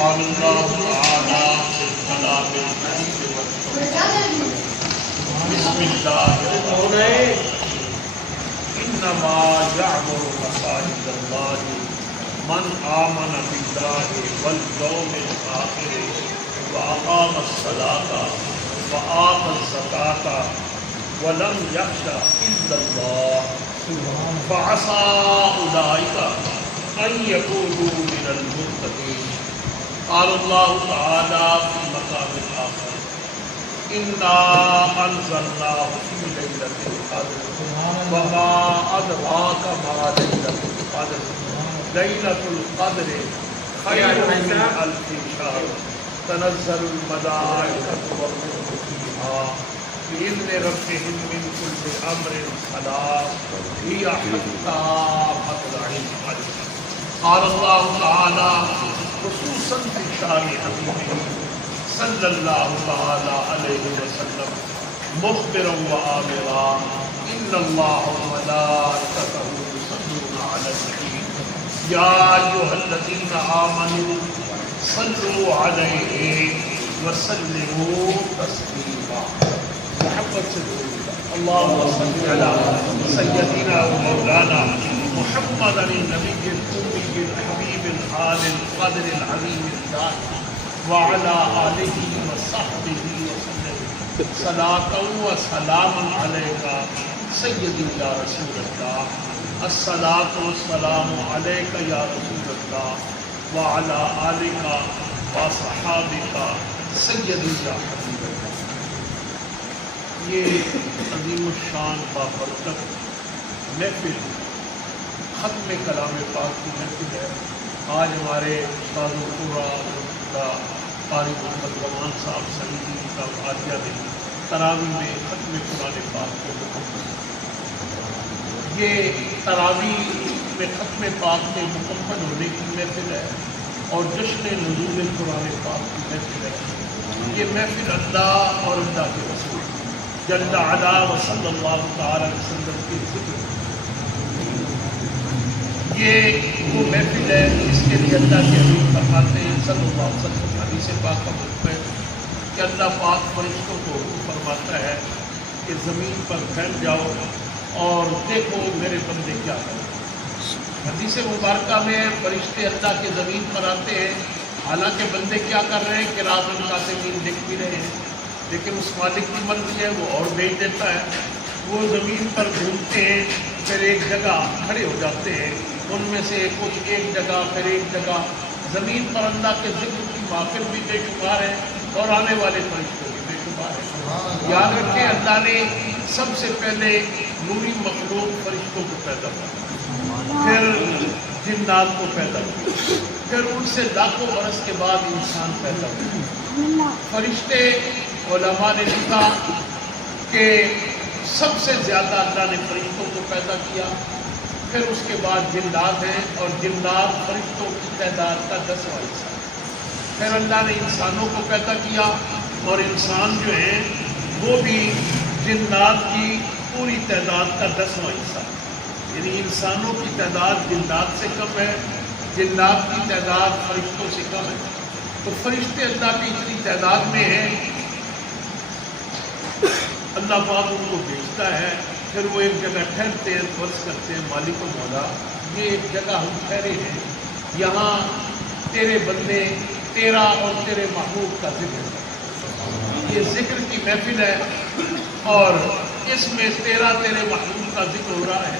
قال الله تعالى في الكلام المجيد والتوحيد بسم الله الرحمن إنما يعمر مساجد الله من آمن بالله واليوم الآخر وأقام الصلاة وآتى الزكاة ولم يخش إلا الله فعسى أولئك أن يكونوا من المتقين. قال الله تعالى في مقام آخر إنا أنزلناه في ليلة القدر وما أدراك ما ليلة القدر ليلة القدر خير من ألف شهر تنزل الملائكة والروح فيها بإذن ربهم من كل أمر سلام هي حتى مطلع الفجر. قال الله تعالى خصوصا في شان حبيبه صلى الله تعالى عليه وسلم مخبرا وآمرا إن الله وملائكته يصلون على النبي يا أيها الذين آمنوا صلوا عليه وسلموا تسليما. محبت سے اللهم صل على سيدنا ومولانا محمد النبي الأمي الحبيب الحال القدر العظيم الذات وعلى آله وصحبه وسلم صلاة وسلاما عليك سيدي يا رسول الله. الصلاة والسلام عليك يا رسول الله وعلى آلك وصحابك سيدي يا حبيب الله. یہ عظیم الشان بابرکت محفل ختم کلام پاک کی محفل ہے. آج ہمارے استاد القرآن قاری محمد رحمان صاحب سعیدی کا عالیہ نے تراویح میں ختم قرآن پاک کو مکمل. یہ تراویح میں ختم پاک کے مکمل ہونے کی محفل ہے اور جشن نزول قرآن پاک کی محفل ہے. یہ محفل اللہ اور اللہ کے رسول جل علا و صلی اللہ تعالی وسلم کی ذکر. یہ وہ محفل ہے جس کے لیے اللہ کے حبیب فرماتے ہیں صلی اللہ علیہ وسلم حدیث پاک کا مطلب ہے کہ اللہ پاک فرشتوں کو فرماتا ہے کہ زمین پر پھیل جاؤ اور دیکھو میرے بندے کیا کریں. حدیث مبارکہ میں فرشتے اللہ کے زمین پر آتے ہیں حالانکہ بندے کیا کر رہے ہیں کہ رات ان کا زمین لکھ بھی رہے ہیں لیکن اس مالک کی مرضی ہے وہ اور بھیج دیتا ہے. وہ زمین پر گھومتے ہیں پھر ایک جگہ کھڑے ہو جاتے ہیں. ان میں سے کچھ ایک جگہ پھر ایک جگہ. زمین پر اللہ کے ذکر کی محفل بھی بے شمار ہے اور آنے والے فرشتے بھی بے شمار ہیں. یاد رکھیں اللہ نے سب سے پہلے نوری مخلوق فرشتوں کو پیدا کیا پھر جنات کو پیدا کیا پھر ان سے لاکھوں برس کے بعد انسان پیدا ہوا. فرشتے علماء نے لکھا کہ سب سے زیادہ اللہ نے فرشتوں کو پیدا کیا پھر اس کے بعد جنات ہیں اور جنات فرشتوں کی تعداد کا 10واں حصہ. پھر اللہ نے انسانوں کو پیدا کیا اور انسان جو ہیں وہ بھی جنات کی پوری تعداد کا 10واں حصہ. یعنی انسانوں کی تعداد جنات سے کم ہے جنات کی تعداد فرشتوں سے کم ہے. تو فرشتے اللہ کی اتنی تعداد میں ہیں اللہ پاک ان کو بھیجتا ہے پھر وہ ایک جگہ ٹھہرتے ہیں فرض کرتے ہیں مالک و مولا یہ ایک جگہ ہم ٹھہرے ہیں یہاں تیرے بندے تیرا اور تیرے محبوب کا ذکر ہے. یہ ذکر کی محفل ہے اور اس میں تیرا تیرے محبوب کا ذکر ہو رہا ہے.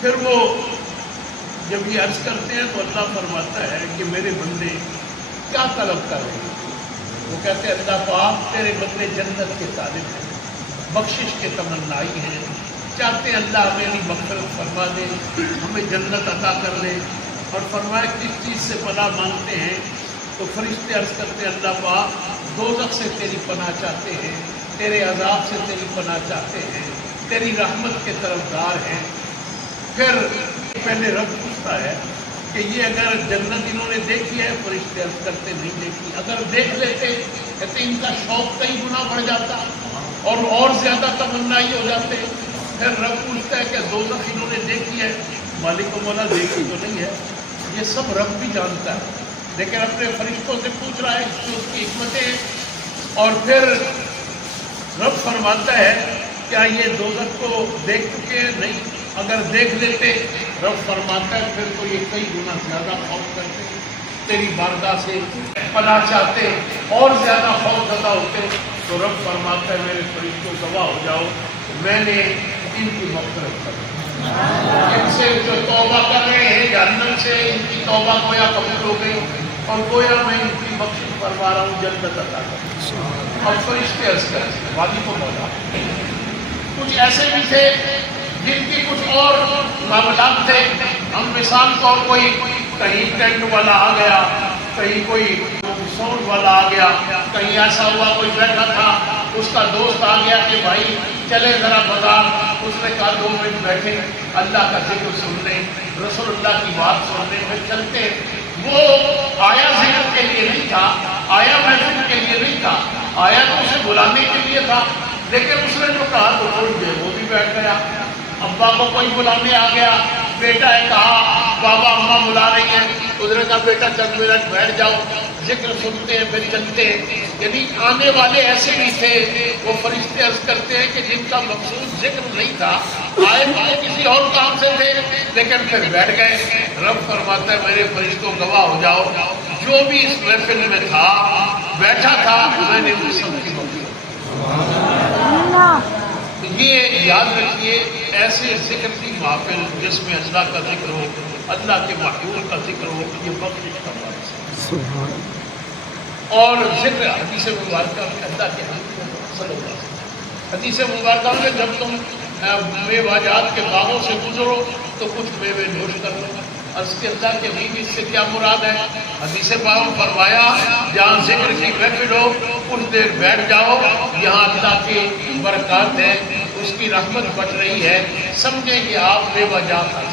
پھر وہ جب یہ عرض کرتے ہیں تو اللہ فرماتا ہے کہ میرے بندے کیا طلب کر رہے ہیں. وہ کہتے ہیں اللہ پاک تیرے بندے جنت کے طالب ہیں بخشش کے تمنائی ہیں چاہتے ہیں اللہ ہمیں مغفرت فرما دے ہمیں جنت عطا کر دے. اور فرمایا کس چیز سے پناہ مانگتے ہیں تو فرشتے عرض کرتے ہیں اللہ پاک دوزخ سے تیری پناہ چاہتے ہیں تیرے عذاب سے تیری پناہ چاہتے ہیں تیری رحمت کے طرفدار ہیں. پھر پہلے رب پوچھتا ہے کہ یہ اگر جنت انہوں نے دیکھی ہے فرشتے عرض کرتے نہیں دیکھی. اگر دیکھ لیتے کہتے ان کا شوق کئی گنا بڑھ جاتا اور زیادہ تمنائی ہو جاتے. پھر رب پوچھتا ہے کہ دوزخ انہوں نے دیکھی ہے مالک و مولا دیکھی تو نہیں ہے یہ سب رب بھی جانتا ہے، لیکن اپنے فرشتوں سے پوچھ رہا ہے کہ اس کی حکمتیں، اور پھر رب فرماتا ہے کیا یہ دوزخ کو دیکھ چکے ہیں؟ نہیں، اگر دیکھ لیتے رب فرماتا ہے پھر تو یہ کئی گنا زیادہ خوف کرتے، تیری بارگاہ سے پناہ چاہتے اور زیادہ خوف زدہ ہوتے۔ تو رب فرماتا ہے میرے فرشتوں گواہ ہو جاؤ، میں نے ان کی مغفرت کر دی، ان سے جو توبہ کر رہے ہیں جہنم سے ان کی توبہ گویا قبول ہو گئی، اور گویا میں ان کی بخشش فرما رہا ہوں، جنت عطا کر۔ اور فرشتے عرض کرتے والی کو مولا، کچھ ایسے بھی تھے جن کی کچھ اور معاملات تھے، ہم مثال طور کوئی کہیں ٹینٹ والا آ گیا، کہیں کوئی ساؤنڈ والا آ گیا، کہیں ایسا ہوا کوئی بیٹھا تھا اس کا دوست آ گیا کہ بھائی چلے ذرا بازار، اس نے کہا 2 منٹ بیٹھے اللہ کا ذکر سن لیں، رسول اللہ کی بات سن لیں، پھر چلتے۔ وہ آیا ذکر کے لیے نہیں تھا، آیا محفل کے لیے نہیں تھا، آیا تو اسے بلانے کے لیے تھا، لیکن اس نے جو کہا تو بول گئے، وہ بھی بیٹھ گیا۔ ابا کو کوئی بلانے آ گیا، بیٹا ہے کہا بابا اماں بلا رہی ہیں، اس نے کہا بیٹا چند منٹ بیٹھ جاؤ، ذکر سنتے ہیں پھر چلتے ہیں۔ یعنی آنے والے ایسے بھی تھے، وہ فرشتے عرض کرتے ہیں کہ جن کا مقصود ذکر نہیں تھا، آئے تو کسی اور کام سے تھے لیکن پھر بیٹھ گئے۔ رب فرماتا ہے میرے فرشتوں گواہ ہو جاؤ، جو بھی اس محفل میں تھا بیٹھا تھا میں نے ان سب کی مغفرت۔ یہ یاد رکھیے، ایسے ذکر کی محفل جس میں اللہ کا ذکر ہو، اللہ کے محبوب کا ذکر ہو، یہ بخشش کا باعث ہے۔ اور ذکر حدیث مبارکہ میں اللہ کے حبیب صلی اللہ علیہ وسلم، حدیث مبارکہ میں جب تم میوہ جات کے باغوں سے گزرو تو کچھ میوے نوش کر لو۔ عرض کے اللہ کے حبیب اس سے کیا مراد ہے؟ حدیث پاک میں فرمایا جہاں ذکر کی محفل ہو کچھ دیر بیٹھ جاؤ، یہاں اللہ کی برکات ہے، اس کی رحمت بڑھ رہی ہے، سمجھیں کہ آپ میوہ جات ہیں،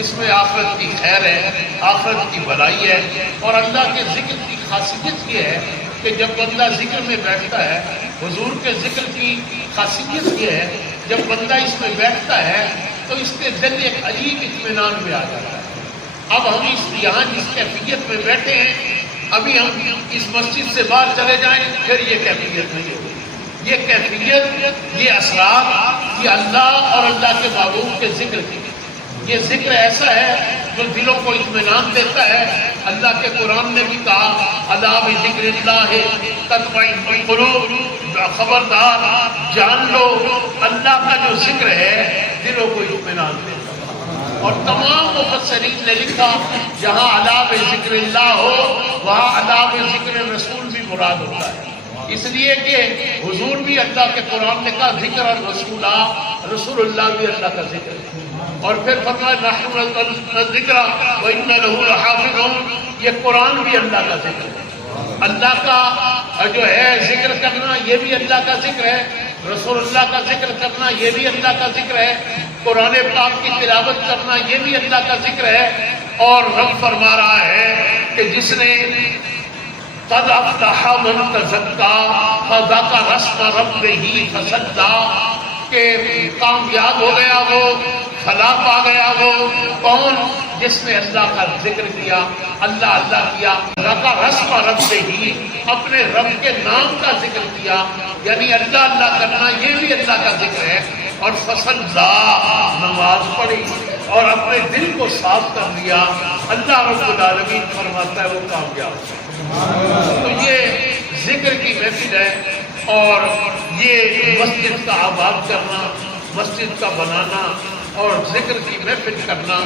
اس میں آخرت کی خیر ہے، آخرت کی بھلائی ہے۔ اور اللہ کے ذکر کی خاصیت یہ ہے کہ جب بندہ ذکر میں بیٹھتا ہے، حضور کے ذکر کی خاصیت یہ ہے جب بندہ اس میں بیٹھتا ہے تو اس کے دل ایک عجیب اطمینان میں آ جاتا ہے۔ اب ہم یہاں جس کیفیت میں بیٹھے ہیں، ابھی ہم اس مسجد سے باہر چلے جائیں پھر یہ کیفیت نہیں ہوگی۔ یہ کیفیت، یہ اثرات، یہ اللہ اور اللہ کے محبوب کے ذکر کی، یہ ذکر ایسا ہے جو دلوں کو اطمینان دیتا ہے۔ اللہ کے قرآن نے بھی کہا الا بذکر اللہ تطمئن القلوب، خبردار جان لو اللہ کا جو ذکر ہے دلوں کو اطمینان دیتا ہے۔ اور تمام مفسرین نے لکھا جہاں الا بذکر اللہ ہو وہاں الا بذکر رسول بھی مراد ہوتا ہے، اس لیے کہ حضور بھی اللہ کے قرآن نے کہا ذکر الرسول، رسول اللہ بھی اللہ کا ذکر ہے۔ اور پھر فرمایا نحن نزلنا الذکر وإنا له لحافظون، یہ قرآن بھی اللہ کا ذکر ہے۔ اللہ کا جو ہے ذکر کرنا یہ بھی اللہ کا ذکر ہے، رسول اللہ کا ذکر کرنا یہ بھی اللہ کا ذکر ہے، قرآن پاک کی تلاوت کرنا یہ بھی اللہ کا ذکر ہے۔ اور رب فرما رہا ہے کہ جس نے قد افلح من تزکا فذکر اسم ربہ فصلی، کہ کامیاب ہو گیا وہ، فلاح پا گیا وہ کون؟ جس نے اللہ کا ذکر کیا، اللہ اللہ کیا، ذکر اسم ربہ، اپنے رب کے نام کا ذکر کیا، یعنی اللہ اللہ کرنا یہ بھی اللہ کا ذکر ہے۔ اور فصلی، نماز پڑھی اور اپنے دل کو صاف کر لیا، اللہ رب العالمین فرماتا ہے وہ کامیاب۔ تو یہ ذکر کی محفل ہے، اور یہ مسجد کا آباد کرنا، مسجد کا بنانا اور ذکر کی محفل کرنا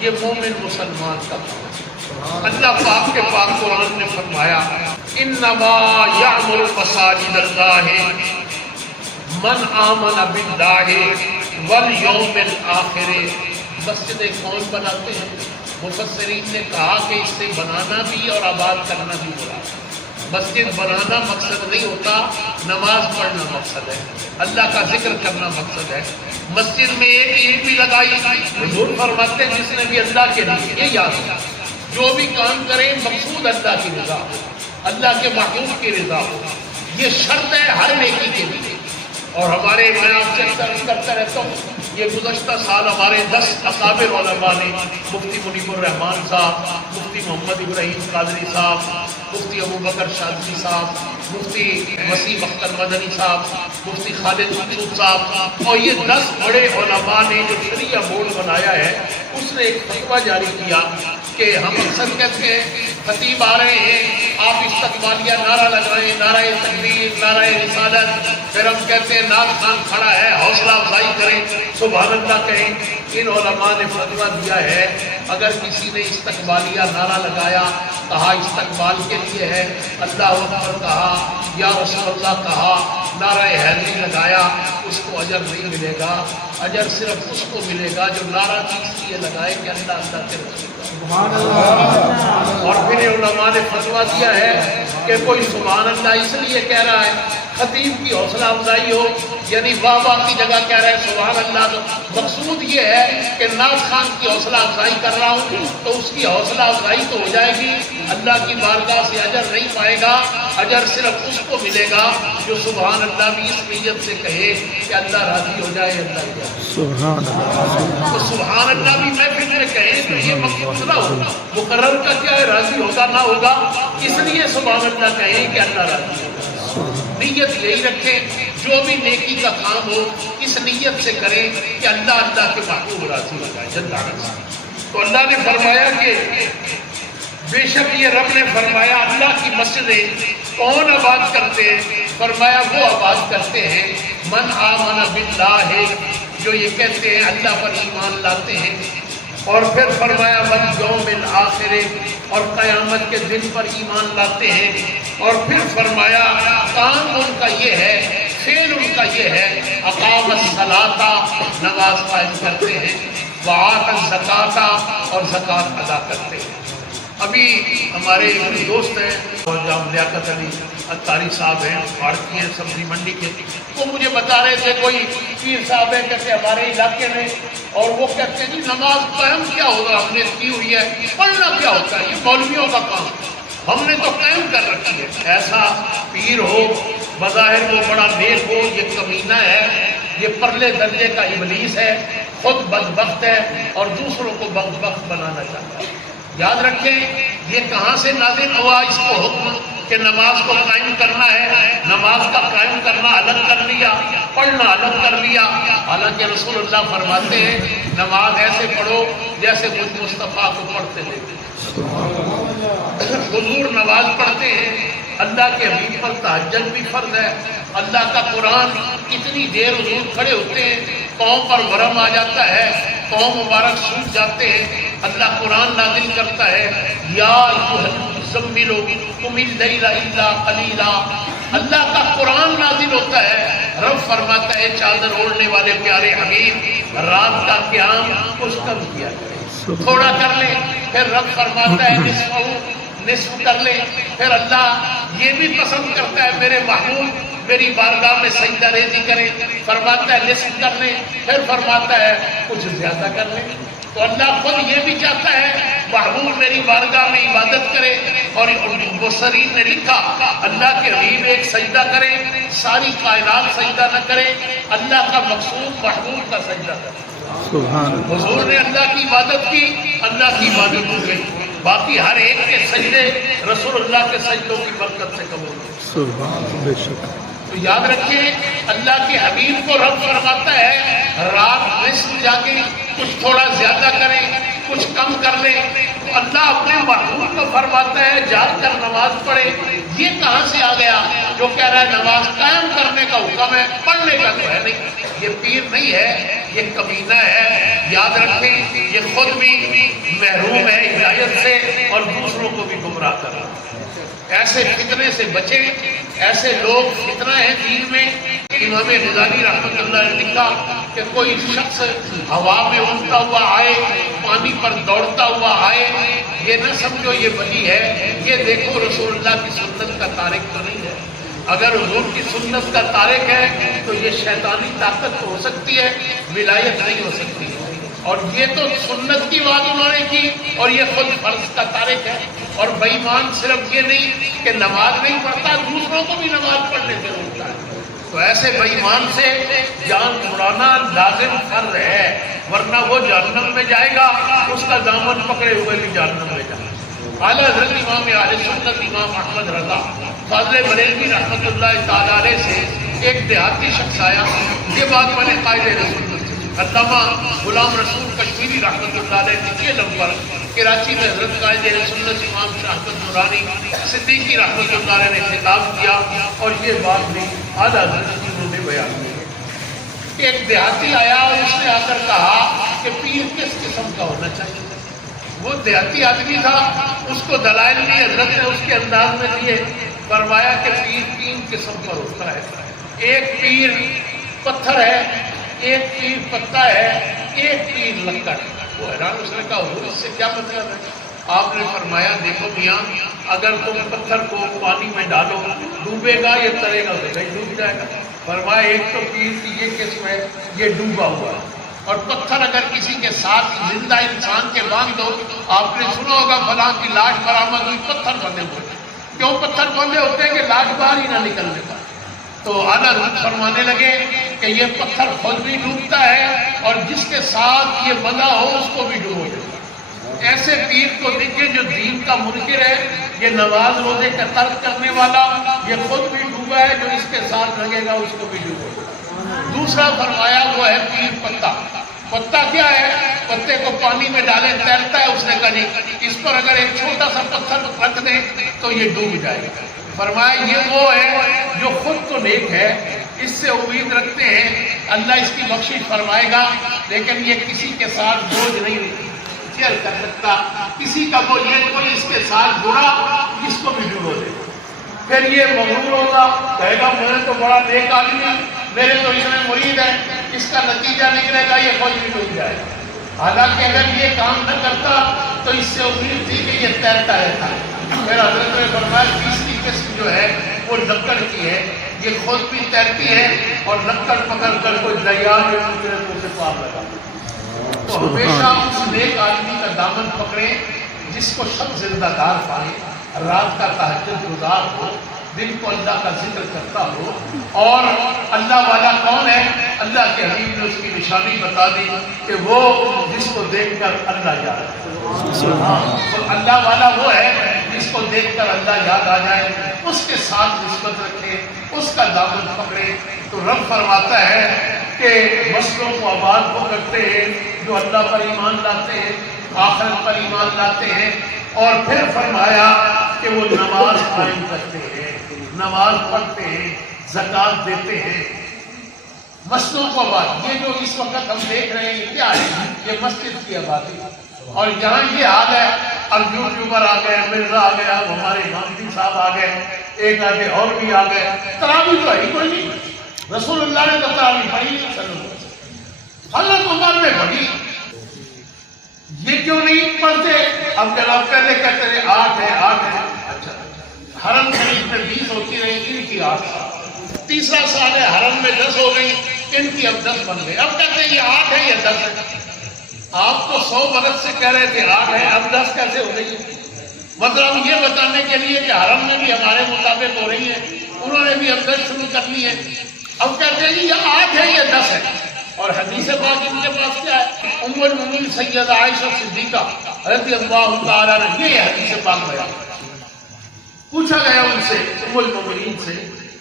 یہ مومن مسلمان کا کام ہے۔ اللہ پاک کے پاک قرآن نے فرمایا انما یعمر مساجد اللہ من آمن باللہ والیوم الآخر۔ مسجدیں کون بناتے ہیں؟ مفسرین نے کہا کہ اس سے بنانا بھی اور آباد کرنا بھی مراد ہے۔ مسجد بنانا مقصد نہیں ہوتا، نماز پڑھنا مقصد ہے، اللہ کا ذکر کرنا مقصد ہے۔ مسجد میں ایک اینٹ بھی لگائی، حضور فرماتے ہیں جس نے بھی اللہ کے لیے، یہ یاد ہے جو بھی کام کرے مقصود اللہ کی رضا ہو، اللہ کے محبوب کی رضا ہو، یہ شرط ہے ہر نیکی کے لیے۔ اور ہمارے میں آپ سے عرض کرتا رہتا ہوں یہ گزشتہ سال ہمارے 10 اکابر علماء نے، مفتی منیب الرحمان صاحب، مفتی محمد ابراہیم قادری صاحب، مفتی ابوبکر شاذلی صاحب، مفتی وسیم اختر مدنی صاحب، مفتی خالد مقصود صاحب، اور یہ 10 بڑے علماء نے جو شریعہ بورڈ بنایا ہے، اس نے ایک فتویٰ جاری کیا کہ ہم اکثر کہتے ہیں خطیب آ رہے ہیں، آپ استقبالیہ نعرہ لگ رہے ہیں، نعرہ تکبیر، نعرہ رسالت، پھر ہم کہتے ہیں نعت خوان کھڑا ہے، حوصلہ افزائی کریں، سبحان اللہ کہیں۔ ان علماء نے فتویٰ دیا ہے اگر کسی نے استقبالیہ نعرہ لگایا، کہا استقبال کے لیے ہے، اللہ اکبر کہا، یا رسول اللہ کہا، نعرہ حیدری لگایا، اس کو اجر نہیں ملے گا، اجر صرف اس کو ملے گا جو نعرہ اس لیے لگائے کہ اللہ اللہ کے رسول اللہ۔ اور پھر علماء نے فتویٰ دیا ہے کہ کوئی سبحان اللہ اس لیے کہہ رہا ہے خطیب کی حوصلہ افزائی ہو، یعنی واہ واہ کی جگہ کہہ رہا ہے سبحان اللہ، تو مقصود یہ ہے کہ نعت خوان کی حوصلہ افزائی کر رہا ہوں تو اس کی حوصلہ افزائی تو ہو جائے گی، اللہ کی بارگاہ سے اجر نہیں پائے گا، اجر صرف اس کو ملے گا جو سبحان اللہ بھی اس نیت سے کہے کہ اللہ راضی ہو جائے، اللہ کیا سبحان اللہ، تو سبحان اللہ بھی محفل میں کہیں تو یہ مقصود نہ ہوگا، مقرر کا کیا ہے راضی ہوگا نہ ہوگا، اس لیے سبحان اللہ کہیں کہ اللہ راضی ہوگا۔ نیت یہی رکھیں جو بھی نیکی کا کام ہو اس نیت سے کریں کہ اللہ اللہ کے محبوب راضی ہو جائے جل وعلا۔ تو اللہ نے فرمایا کہ بے شک یہ رب نے فرمایا اللہ کی مسجدیں کون آباد کرتے ہیں؟ فرمایا وہ آباد کرتے ہیں من آمن باللہ، جو یہ کہتے ہیں اللہ پر ایمان لاتے ہیں، اور پھر فرمایا والیوم الآخر، اور قیامت کے دن پر ایمان لاتے ہیں، اور پھر فرمایا کام ان کا یہ ہے، فعل ان کا یہ ہے اقام الصلاۃ، نماز قائم کرتے ہیں، وآت الزکاۃ، اور زکوٰۃ ادا کرتے ہیں۔ ابھی ہمارے دوست ہیں جام لیاقت علی اتاری صاحب ہیں، بھارتی ہیں سبزی منڈی کے، وہ مجھے بتا رہے تھے کوئی پیر صاحب ہے کہتے ہمارے علاقے میں، اور وہ کہتے ہیں جی نماز قائم کیا ہوگا، ہم نے کی ہوئی ہے، پڑھنا کیا ہوتا ہے، یہ مولویوں کا کام، ہم نے تو قائم کر رکھی ہے۔ ایسا پیر ہو بظاہر وہ بڑا نیک ہو، یہ کمینہ ہے، یہ پرلے درجے کا ابلیس ہے، خود بدبخت ہے اور دوسروں کو بدبخت بنانا چاہتا ہے۔ یاد رکھیں یہ کہاں سے نازل ہوا اس کو حکم کہ نماز کو قائم کرنا ہے، نماز کا قائم کرنا الگ کر لیا، پڑھنا الگ کر لیا، حالانکہ رسول اللہ فرماتے ہیں نماز ایسے پڑھو جیسے مجھ مصطفیٰ کو پڑھتے تھے۔ حضور نماز پڑھتے ہیں، اللہ کے حبیب پر تہجد بھی فرض ہے، اللہ کا قرآن کتنی دیر حضور کھڑے ہوتے ہیں، قوم پر ورم آ جاتا ہے، قوم مبارک سوکھ جاتے ہیں، اللہ قرآن نازل کرتا ہے یا ایھا المزمل قم اللیل الا قلیلا، اللہ کا قرآن نازل ہوتا ہے، رب فرماتا ہے چادر اوڑھنے والے پیارے حبیب رات کا قیام کچھ کم کیا کرے، تھوڑا کر لیں، پھر رب فرماتا ہے نصف کر لیں، پھر اللہ یہ بھی پسند کرتا ہے میرے محبوب میری بارگاہ میں سجدہ ریزی کریں، فرماتا ہے نصف کر لیں، پھر فرماتا ہے کچھ زیادہ کر لیں۔ تو اللہ خود یہ بھی چاہتا ہے محبوب میری بارگاہ میں عبادت کرے، اور مفسرین نے لکھا اللہ کے حبیب ایک سجدہ کرے، ساری کائنات سجدہ نہ کرے، اللہ کا مقصود محبوب کا سجدہ کرے۔ حضور نے اللہ کی عبادت کی، اللہ کی عبادت ہو گئی، باقی ہر ایک کے سجدے رسول اللہ کے سجدوں کی برکت سے قبول ہوئے۔ تو یاد رکھیں اللہ کے حبیب کو رب فرماتا ہے رات نصف جاگیں، کچھ تھوڑا زیادہ کریں، کچھ کم کر لیں، تو اللہ اپنے محبوب کو فرماتا ہے جاگ کر نماز پڑھے۔ یہ کہاں سے آ گیا جو کہہ رہا ہے نماز قائم کرنے کا حکم ہے، پڑھنے کا تو ہے نہیں؟ یہ پیر نہیں ہے، یہ کمینہ ہے، یاد رکھیں یہ خود بھی محروم ہے ہدایت سے اور دوسروں کو بھی گمراہ کر رہا ہے۔ ایسے فتنے سے بچیں، ایسے لوگ فتنہ ہیں دین میں۔ امام غزالی رحمۃ اللہ نے لکھا کہ کوئی شخص ہوا میں اڑتا ہوا آئے، پانی پر دوڑتا ہوا آئے، یہ نہ سمجھو یہ ولی ہے، یہ دیکھو رسول اللہ کی سنت کا تارک تو نہیں ہے۔ اگر حضور کی سنت کا تارک ہے تو یہ شیطانی طاقت تو ہو سکتی ہے، ولایت نہیں ہو سکتی۔ اور یہ تو سنت کی بات انہوں نے کی اور یہ خود فرض کا تارک ہے۔ اور بے ایمان صرف یہ نہیں کہ نماز نہیں پڑھتا، دوسروں کو بھی نماز پڑھنے سے روکتا ہے۔ تو ایسے بے ایمان سے جان چھڑانا لازم فرض ہے، ورنہ وہ جہنم میں جائے گا، اس کا دامن پکڑے ہوئے بھی جہنم میں جائے گا۔ اعلیٰ حضرت امام اہل سنت امام احمد رضا فاضل بریلوی رحمۃ اللہ تعالیٰ علیہ سے ایک دیہاتی شخص آیا، یہ بات میں نے قائد رسول علامہ غلام رسول کشمیری رحمۃ اللہ علیہ نے نمبر کراچی میں حضرت قائد سنت امام شاہ احمد نورانی صدیقی رحمۃ اللہ علیہ نے خطاب کیا، اور یہ بات بھی اعلیٰ حضرت انہوں نے بیان کی۔ ایک دیہاتی آیا اور اس نے آ کر کہا کہ پیر کس قسم کا ہونا چاہیے؟ وہ دیہاتی آدمی تھا، اس کو دلائل بھی حضرت نے اس کے انداز میں دیے، فرمایا کہ پیر 3 قسم پر ہوتا ہے، ایک پیر پتھر ہے، ایک پیر پتا ہے، ایک پیر لکڑ۔ وہ حیران، اس نے کہا حضور اس سے کیا مطلب ہے؟ آپ نے فرمایا دیکھو میاں، اگر تم پتھر کو پانی میں ڈالو ڈوبے گا یا ترے گا تو نہیں ڈوب جائے گا۔ فرمایا ایک تو پیر کی یہ قسم ہے، یہ ڈوبا ہوا ہے، اور پتھر اگر کسی کے ساتھ زندہ انسان کے باندھ دو، آپ نے سنا ہوگا فلاں کی لاش برآمد ہوئی، پتھر بندھے ہوئے۔ کیوں پتھر بندھے ہوتے ہیں؟ کہ لاش باہر ہی نہ نکلنے پائے۔ تو اعلیٰ حضرت فرمانے لگے کہ یہ پتھر خود بھی ڈوبتا ہے اور جس کے ساتھ یہ بندھا ہو اس کو بھی ڈوبو دیتا ہے۔ ایسے پیر کو دیکھیے جو دین کا منکر ہے، یہ نماز روزے کا ترک کرنے والا، یہ خود بھی ڈوبا ہے، جو اس کے ساتھ لگے گا اس کو بھی ڈوبو دیتا ہے۔ دوسرا فرمایا وہ ہے پیر پتا۔ پتا کیا ہے؟ پتے کو پانی میں ڈالے تیرتا ہے، اس نے کہا نہیں، اس پر اگر ایک چھوٹا سا پتھر رکھ دیں تو یہ ڈوب جائے گا۔ فرمایا یہ وہ ہے جو خود تو نیک ہے، اس سے امید رکھتے ہیں اللہ اس کی بخشش فرمائے گا، لیکن یہ کسی کے ساتھ بوجھ نہیں شیئر کر سکتا، کسی کا وہ یہ کوئی اس کے ساتھ جڑا جس کو بھی ڈوبو دے۔ پھر یہ مغرور ہوگا، کہے گا میں تو بڑا نیک آدمی، میرے تو اس میں مرید ہے، اس کا نتیجہ نکلے گا یہ خود بھی ڈوب جائے گا۔ حالانکہ اگر یہ کام نہ کرتا تو اس سے امید تھی کہ یہ تیرتا رہتا ہے۔ پھر حضرت نے فرمایا تیسری قسم جو ہے وہ لکڑ کی ہے، یہ خود بھی تیرتی ہے اور لکڑ پکڑ کر کوئی دریا میں دوسرے کو سے پار لگا۔ تو ہمیشہ اس نیک آدمی کا دامن پکڑے جس کو شب زندہ دار پائے، رات کا تہجد گزار ہو، دن کو اللہ کا ذکر کرتا ہو۔ اور اللہ والا کون ہے؟ اللہ کے حبیب نے اس کی نشانی بتا دی کہ وہ جس کو دیکھ کر اللہ یاد ہے۔ تو اللہ والا وہ ہے جس کو دیکھ کر اللہ یاد آ جائے، اس کے ساتھ نسبت رکھے، اس کا دامن پکڑے۔ تو رب فرماتا ہے کہ مسلوں کو آباد وہ کرتے ہیں جو اللہ پر ایمان لاتے ہیں، آخرت پر ایمان لاتے ہیں، اور پھر فرمایا کہ وہ نماز قائم کرتے ہیں، نماز پڑھتے ہیں، زکوٰۃ دیتے ہیں۔ مسجدوں کو آباد، یہ جو اس وقت ہم دیکھ رہے ہیں کیا ہے؟ یہ مسجد کی آبادی، اور یہاں یہ حال ہے، اب یوٹیوبر آ گئے، مرزا آ گیا، ہمارے گاندھی صاحب آ گئے، ایک آگے اور بھی آ گئے، تراویح تو ہے کوئی نہیں، رسول اللہ نے تو تراویح پڑھی نہیں، صلی اللہ علیہ وسلم حضرت عمر نے پڑھی، یہ کیوں نہیں پڑھتے؟ اب جناب پہلے کہتے ہیں 8 ہے 8 ہے، اچھا حرم شریف میں 20 ہوتی رہی، ان کی 8، تیسرا سال ہے حرم میں 10 ہو گئی، ان کی اب 10 بن گئے، اب کہتے ہیں یہ 8 ہے یا 10 ہے۔ آپ تو 100 برس سے کہہ رہے تھے 8 ہے، اب 10 کیسے ہو گئی؟ مطلب یہ بتانے کے لیے کہ حرم میں بھی ہمارے مطابق ہو رہی ہے، انہوں نے بھی اب 10 شروع کر لی ہے، اب کہتے ہیں یہ 8 ہے یا 10 ہے۔ اور حدیث پاک ان کے پاس کیا ہے؟ ام المؤمنین سیدہ عائشہ صدیقہ رضی اللہ تعالیٰ عنہ، یہ حدیث پاک بیان پوچھا گیا ان سے، ام المؤمنین سے،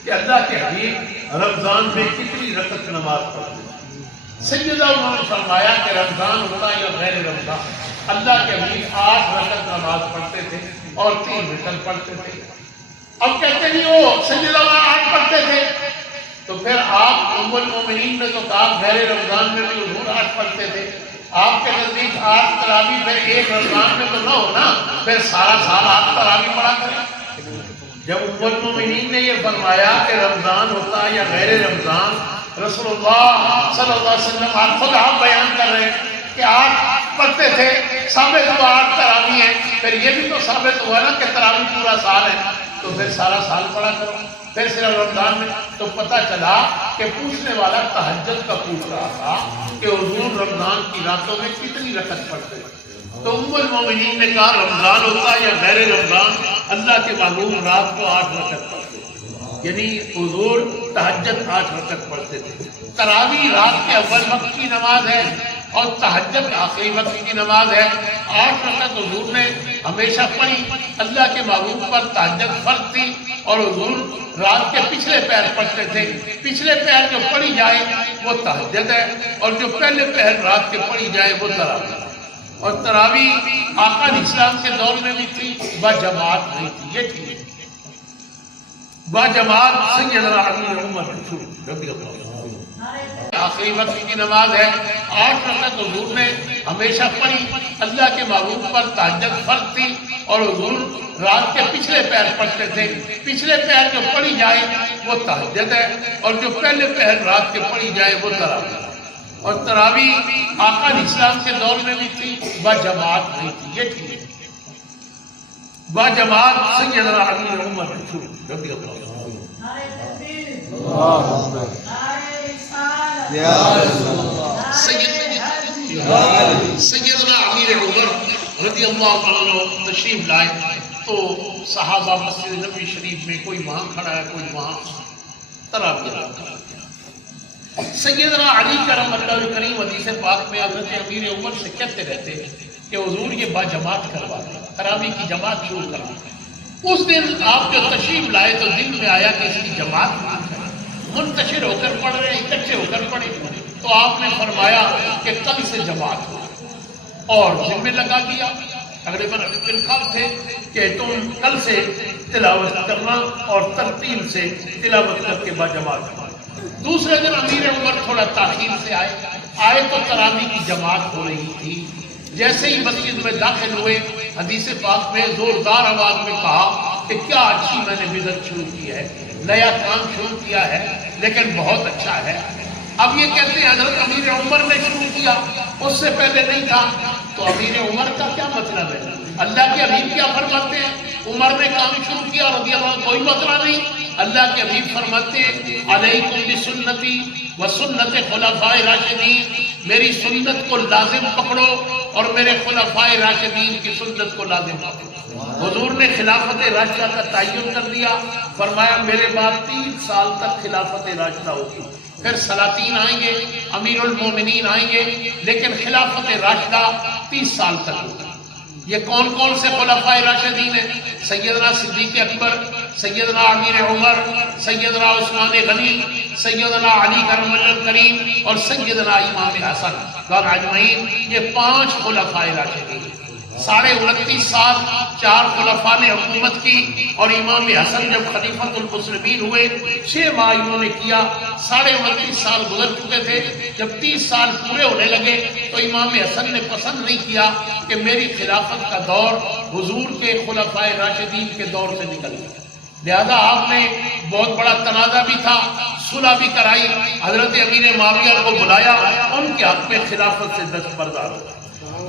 کہ اللہ کے حبیب رمضان میں کتنی رکعت نماز پڑھتے ہیں؟ سیدہ انہوں نے فرمایا کہ رمضان ہوتا یا غیر رمضان، اللہ کے حبیب 8 رکعت نماز پڑھتے تھے اور 3 وتر پڑھتے تھے۔ اب کہتے نہیں وہ سیدہ 8 پڑھتے تھے، تو پھر آپ ام المؤمنین نے تو کہا غیر رمضان میں بھی حضور 8 پڑھتے تھے، آپ کے نزدیک 8 تراویح پھر ایک رمضان میں تو نہ ہونا، پھر سارا سال 8 تراویح پڑھا کریں۔ جب ام المؤمنین نے یہ فرمایا کہ رمضان ہوتا ہے یا غیر رمضان، رسول اللہ صلی اللہ علیہ وسلم آپ خود آپ بیان کر رہے ہیں کہ 8 پڑھتے تھے، ثابت ہوا 8 تراویح ہیں، پھر یہ بھی تو ثابت ہوا نا کہ تراویح پورا سال ہے، تو پھر سارا سال پڑھا کرو، پھر صرف رمضان میں۔ تو پتہ چلا کہ پوچھنے والا تہجد کا پوچھ رہا تھا کہ حضور رمضان کی راتوں میں کتنی رکعت پڑھتے ہیں؟ تو ام المؤمنین نے کہا رمضان ہوتا یا غیر رمضان، اللہ کے معلوم رات کو 8 رکعت پڑھتے ہیں، یعنی حضور تہجد 8 رکعت پڑھتے تھے۔ تراویح رات کے اول وقت کی نماز ہے اور تہجد آخری وقت کی نماز ہے۔ 8 رکعت حضور نے ہمیشہ پڑھی۔ اللہ کے محبوب پر تہجد فرض تھی اور حضور رات کے پچھلے پہر پڑھتے تھے۔ پچھلے پہر جو پڑھی جائے وہ تہجد ہے اور جو پہلے پہر رات کے پڑھی جائے وہ تراویح۔ اور تراویح آقا علیہ السلام کے دور میں بھی تھی، باجماعت نہیں تھی۔ یہ تھی باجماعت سیدنا امیر عمر رضی اللہ عنہ۔ آخری وقت کی نماز ہے۔ 8 رکعت حضور نے ہمیشہ پڑھی۔ اللہ کے محبوب پر تہجد فرض تھی اور حضور رات کے پچھلے پہر پڑھتے تھے۔ پچھلے پہر جو پڑھی جائے وہ تہجد ہے اور جو پہلے پہر رات کے پڑھی جائے وہ تراویح۔ اور تراویح آقا علیہ السلام کے دور میں بھی تھی، باجماعت نہیں تھی۔ یہ تھی باجماعت سیدنا امیر عمر رضی اللہ عنہ۔ سیدنا امیر عمر رضی اللہ عنہ تشریف لائے تو صحابہ مسجد نبوی شریف میں کوئی وہاں کھڑا ہے کوئی وہاں، تراویح کھڑا ہے۔ سیدنا علی کرم اللہ کریم حدیث پاک میں حضرت امیر عمر سے کہتے رہتے کہ حضور یہ باجماعت کروا دیں، تراویح کی جماعت شروع کروا دیں۔ اس دن آپ جو تشریف لائے تو دل میں آیا کہ اس کی جماعت منتشر ہو کر پڑھ رہے ہیں، اکٹھے ہو کر پڑھے، تو آپ نے فرمایا کہ کل سے جماعت ہو اور ذمہ لگا دیا۔ اگلے انتخاب تھے کہ تم کل سے تلاوت کرنا اور ترتیل سے تلاوت کر کے باجماعت کرنا۔ دوسرے دن امیر عمر تھوڑا تاخیر سے آئے تو تراویح کی جماعت ہو رہی تھی۔ جیسے ہی مسجد میں داخل ہوئے حدیث پاک میں زوردار آواز میں کہا کہ کیا اچھی میں نے بدعت شروع کی ہے، نیا کام شروع کیا ہے لیکن بہت اچھا ہے۔ اب یہ کہتے ہیں حضرت امیر عمر نے شروع کیا، اس سے پہلے نہیں تھا، تو امیر عمر کا کیا مطلب ہے؟ اللہ کے حبیب کیا فرماتے ہیں؟ عمر نے کام شروع کیا رضی اللہ عنہ، کوئی مسئلہ نہیں۔ اللہ کے حبیب فرماتے ہیں علیکم بسنتی وسنت خلفائے راشدین، میری سنت کو لازم پکڑو اور میرے خلفائے راشدین کی سنت کو لازم پکڑو۔ حضور نے خلافت راشدہ کا تعین کر دیا، فرمایا میرے بعد 3 سال تک خلافت راشدہ ہوگی، پھر سلاطین آئیں گے، امیر المومنین آئیں گے، لیکن خلافت راشدہ 30 سال تک ہوگی۔ یہ کون کون سے خلفائے راشدین ہیں؟ سیدنا صدیق اکبر، سیدنا امیر عمر، سیدنا عثمان غنی، سیدنا علی کرم اللہ کریم اور سیدنا امام حسن اجمعین، یہ 5 خلفائے راشدین۔ 29.5 سال 4 خلفاء نے حکومت کی اور امام حسن جب خلیفۃ المسلمین ہوئے 6 ماہ انہوں نے کیا۔ 29.5 سال گزر چکے تھے، جب 30 سال پورے ہونے لگے تو امام حسن نے پسند نہیں کیا کہ میری خلافت کا دور حضور کے خلفائے راشدین کے دور سے نکل گیا، لہذا آپ نے بہت بڑا تنازع بھی تھا، صلح بھی کرائی، حضرت امیر معاویہ کو بلایا، ان کے حق میں خلافت سے دستبردار ہو۔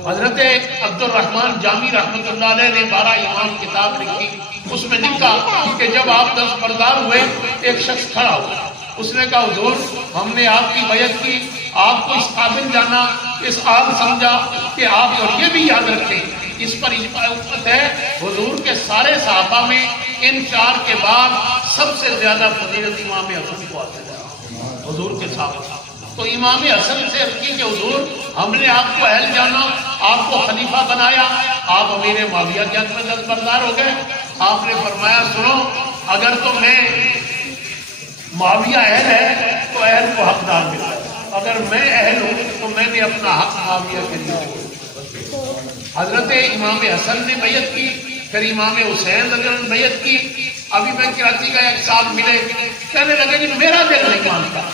حضرت عبد الرحمن جامی رحمۃ اللہ علیہ نے 12 امام کتاب لکھی، اس میں لکھا کہ جب آپ دستبردار ہوئے ایک شخص کھڑا ہوا، اس نے کہا حضور ہم نے آپ کی بیعت کی، آپ کو اس قابل جانا، اس قابل سمجھا کہ آپ، اور یہ بھی یاد رکھیں اس پر اجماع امت ہے، حضور کے سارے صحابہ میں ان 4 کے بعد سب سے زیادہ فضیلت امام حسن کو حاصل ہے، حضور کے صحابہ۔ تو امام حسن سے عرض کی کہ حضور ہم نے آپ کو اہل جانا، آپ کو خلیفہ بنایا، آپ امیر معاویہ کے حق میں دستبردار ہو گئے۔ آپ نے فرمایا سنو، اگر تو میں معاویہ اہل ہے تو اہل کو حقدار ملا، اگر میں اہل ہوں تو میں نے اپنا حق معاویہ کے لیے چھوڑ۔ حضرت امام حسن نے بیعت کی، پھر امام حسین نے بیعت کی۔ ابھی میں کراچی کا ایک صاحب ملے، کہنے لگے کہ میرا دل نہیں مانتا۔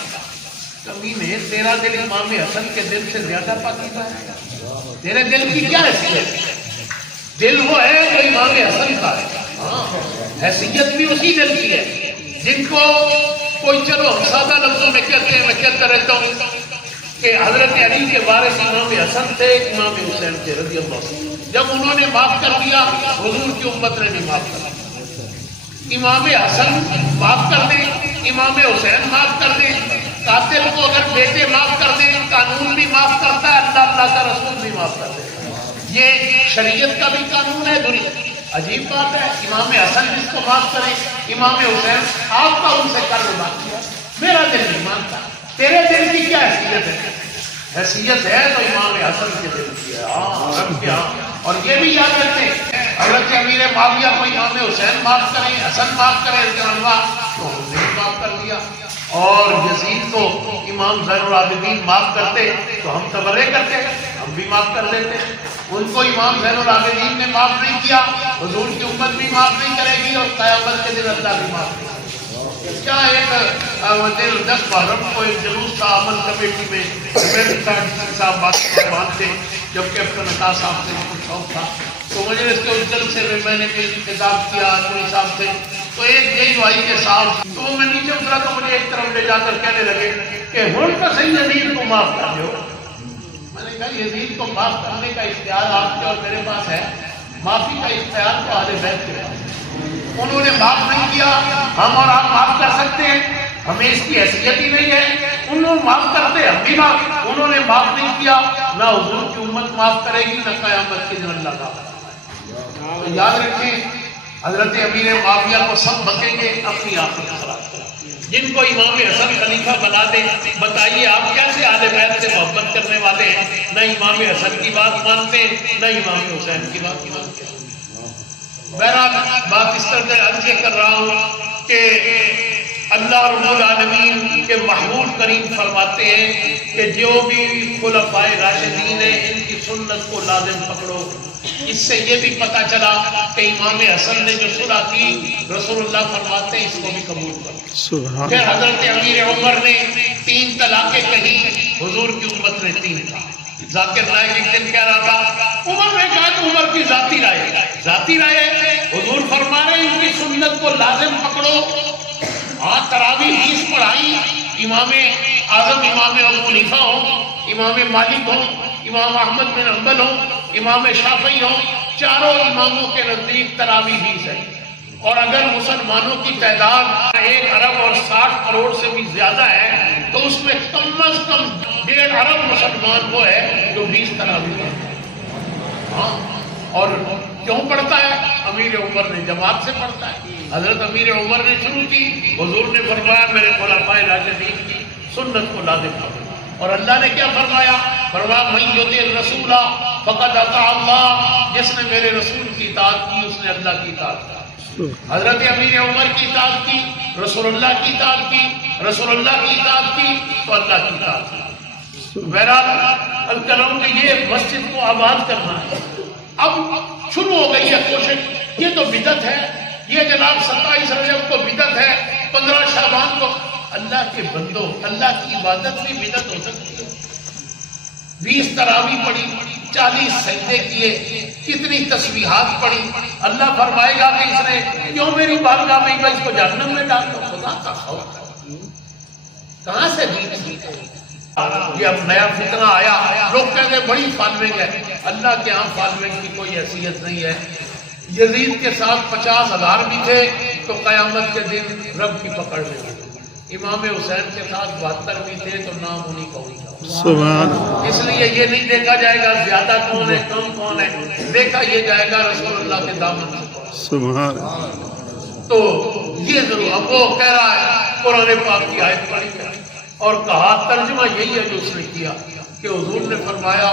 کمینے تیرا دل امام حسن کے دل سے زیادہ پاکیزہ ہے، تیرے دل کی کیا حیثیت ہے؟ دل وہ ہے جو امام حسن کا ہے، حیثیت بھی اسی دل کی ہے جن کو کوئی چلو سادہ لفظوں میں کہتے ہیں، میں کہتا رہتا ہوں کہ حضرت علی کے وارث امام حسن تھے، امام حسین تھے رضی اللہ عنہ، جب انہوں نے معاف کر دیا حضور کی امت نے نہیں معاف کر دیا۔ امام حسن معاف کر دیں، امام حسین معاف کر دیں، قاتل کو اگر بیٹے معاف کر دیں، قانون بھی معاف کرتا ہے، اللہ کا رسول بھی معاف کر دے، یہ شریعت کا بھی قانون ہے۔ دنیا عجیب بات ہے، امام حسن جس کو معاف کرے، امام حسین آپ کا ان سے قرض معاف کیا، میرا دل نہیں مانتا. تیرے دل کی کیا حیثیت ہے؟ حیثیت ہے تو امام حسن کے دل کی ہے. رب کے ہاں. اور یہ بھی یاد رکھیں حضرت امیر معاویہ کو امام حسین معاف کریں، حسن معاف کریں، تو حسین معاف کر دیا. اور یزید کو امام زین العابدین معاف کرتے تو ہم تبرئے کرتے، ہم بھی معاف کر لیتے. ان کو امام زین العابدین نے معاف نہیں کیا، حضور کی امت بھی معاف نہیں کرے گی اور قیامت کے دن اللہ بھی معاف کرے گا. کیا ایک 10 محرم کو ایک جلوس تھا عمل کمیٹی میں صاحب بات تھے، جبکہ اپنا نتا صاحب سے کچھ شوق تھا تو مجلس کے اس جلسے میں میں نے کوئی خطاب کیا کوئی صاحب سے، تو ایک یہ جو آئی کے صاحب تو میں نیچے اترا تو مجھے ایک طرف لے جا کر کہنے لگے کہ ہن تو صحیح یزید کو معاف کر دو. میں نے کہا یزید کو معاف کرنے کا اختیار آپ کے اور میرے پاس ہے، معافی کا اختیار تو اہل بیت کے پاس. انہوں نے معاف نہیں کیا، ہم اور آپ معاف کر سکتے ہیں؟ ہمیں اس کی حیثیت ہی نہیں ہے. انہوں نے معاف کرتے ہم بھی معاف. انہوں نے معاف نہیں کیا، نہ حضور کی امت معاف کرے گی، نہ قیامت کے دن اللہ معاف کرے گا. تو یاد رکھیں حضرت امیر معاویہ کو سب بکیں گے، اپنی آخرت خراب کریں. جن کو امام حسن خلیفہ بنا دیں، بتائیے آپ کیسے اہل بیت سے محبت کرنے والے ہیں؟ نہ امام حسن کی بات مانتے ہیں، نہ امام حسین کی بات مانتے ہیں. بہرحال بات اس طرح سے عرض کر رہا ہوں کہ اللہ رب العالمین کے محبوب کریم فرماتے ہیں کہ جو بھی خلفائے راشدین ہیں ان کی سنت کو لازم پکڑو. اس سے یہ بھی پتہ چلا کہ امام حسن نے جو صلح کی رسول اللہ فرماتے ہیں اس کو بھی قبول کرو. پھر حضرت امیر عمر نے 3 طلاقیں کہی، حضور کی امت نے 3 کہا. ذاکر نائک ایک دن کہہ رہا تھا، عمر نے کہا تو عمر کی ذاتی رائے ہے. حضور فرما رہے ہیں ان کی سنت کو لازم پکڑو. تراویح 20 پڑھائی. امام اعظم امام ابو حنیفہ ہوں، امام مالک ہوں، امام احمد بن حنبل ہوں، امام شافعی ہوں، چاروں اماموں کے نزدیک تراویح 20 ہے. اور اگر مسلمانوں کی تعداد 1 ارب اور 60 کروڑ سے بھی زیادہ ہے تو اس میں کم از کم 1.5 ارب مسلمان وہ ہے جو 20 تراویح پڑھتا ہے. ہاں، اور کیوں پڑھتا ہے؟ امیر عمر نے جماعت سے پڑھتا ہے. حضرت امیر عمر نے شروع کی، حضور نے فرمایا میرے خلفائے راشدین کی سنت کو لازم کرو. اور اللہ نے کیا فرمایا؟ فرمایا من یطع الرسول فقد اطاع اللہ. جس نے میرے رسول کی اطاعت کی اس نے اللہ کی اطاعت کی. حضرت امیر عمر کی اطاعت کی، رسول اللہ کی اطاعت کی، رسول اللہ کی اطاعت کی تو اللہ کی اطاعت کی. بہرحال الکلام کہ یہ مسجد کو آباد کرنا ہے. اب شروع ہو گئی ہے کوشش. یہ تو بدعت ہے، یہ جناب 27 رجب کو بدعت ہے، 15 شعبان کو. اللہ کے بندوں، اللہ کی عبادت بھی بدعت ہو سکتی ہے. 20 تراویح پڑھی، 40 سجدے کیے، کتنی تسبیحات پڑھی. اللہ فرمائے گا کہ اس نے کیوں میری بارگاہ میں اس کو جہنم میں ڈال دو. خدا کا خوف کہاں سے دی؟ یہ اب نیا فتنہ آیا، لوگ کہتے ہیں بڑی فالوئنگ ہے. اللہ کے ہاں فالوئنگ کی کوئی حیثیت نہیں ہے. یزید کے ساتھ 50,000 بھی تھے تو قیامت کے دن رب کی پکڑ لے گی. امام حسین کے ساتھ 72 بھی تھے تو نام انہیں کا ہوگا. اس لیے یہ نہیں دیکھا جائے گا زیادہ کون ہے کم کون ہے، دیکھا یہ جائے گا رسول اللہ کے دامن سے. تو یہ ضرور اب وہ کہہ رہا ہے قرآن پاک کی آیت پڑھی اور کہا، ترجمہ یہی ہے جو اس نے کیا کہ حضور نے فرمایا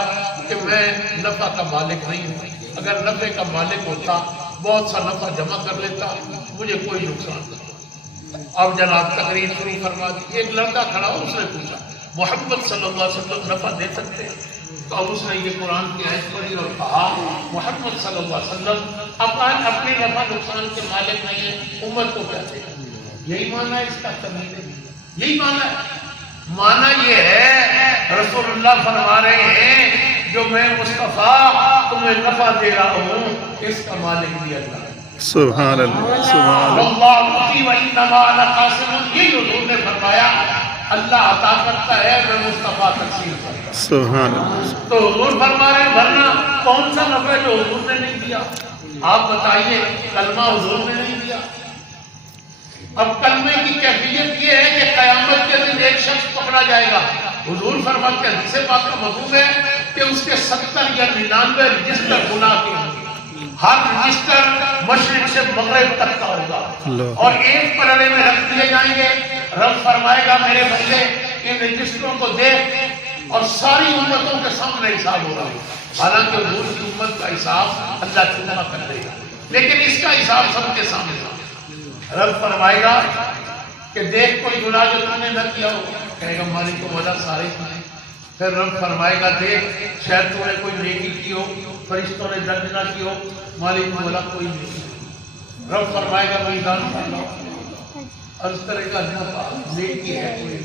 کہ میں نفع کا مالک نہیں ہوں. اگر نفع کا مالک ہوتا بہت سا نفع جمع کر لیتا، مجھے کوئی نقصان نہیں. اب جناب تقریر شروع فرما دی. ایک لڑکا کھڑا ہو، اس نے پوچھا محمد صلی اللہ علیہ وسلم نفع دے سکتے ہیں؟ تو اب اس نے یہ قرآن کی آیت پڑھی اور کہا محمد صلی اللہ علیہ وسلم اپنے نفع نقصان کے مالک نہیں ہے، امت کو کہتے ہیں. یہی معنی ہے اس کا تمہید، یہی معنی ہے. معنی یہ ہے رسول اللہ فرما رہے ہیں جو میں مصطفیٰ تمہیں نفع دے رہا ہوں اس کا مالک بھی اللہ. سبحان اللہ، سبحان اللہ. یہ حضور نے فرمایا اللہ عطا کرتا ہے، میں مصطفیٰ تقسیم کرتا ہوں. سبحان اللہ. تو حضور فرما رہے ہیں ورنہ کون سا نفع جو حضور نے نہیں دیا؟ آپ بتائیے، کلمہ حضور نے نہیں دیا. اب کلمے کی کیفیت یہ ہے کہ قیامت کے دن ایک شخص پکڑا جائے گا. حضور فرماتے ہیں حدیث پاک کا مفہوم ہے کہ اس کے 70 یا 99 رجسٹر گناہ کے ہوں گے. ہر رجسٹر مشرق سے مغرب تک کا ہوگا اور ایک پلڑے میں رکھ دیے جائیں گے. رب فرمائے گا میرے بندے ان رجسٹروں کو دیکھ اور ساری امتوں کے سامنے حساب ہوگا. حالانکہ حضور کی امت کا حساب اللہ تعالیٰ کر دے گا لیکن اس کا حساب سب کے سامنے ہوگا. رب فرمائے گا کہ دیکھ کوئی گناہ جو تم نے نہ کیا ہو, کہے گا مالک کو وجہ سارے کھائے. پھر رب فرمائے گا دیکھ شاید تو نے کوئی نیکی کی ہو, فرشتوں نے درج نہ کی ہو, مالک کو بولا کوئی نہیں. رب فرمائے گا میدان پر لاؤ, عرض کرے گا اللہ پاک نیکی ہے کوئی,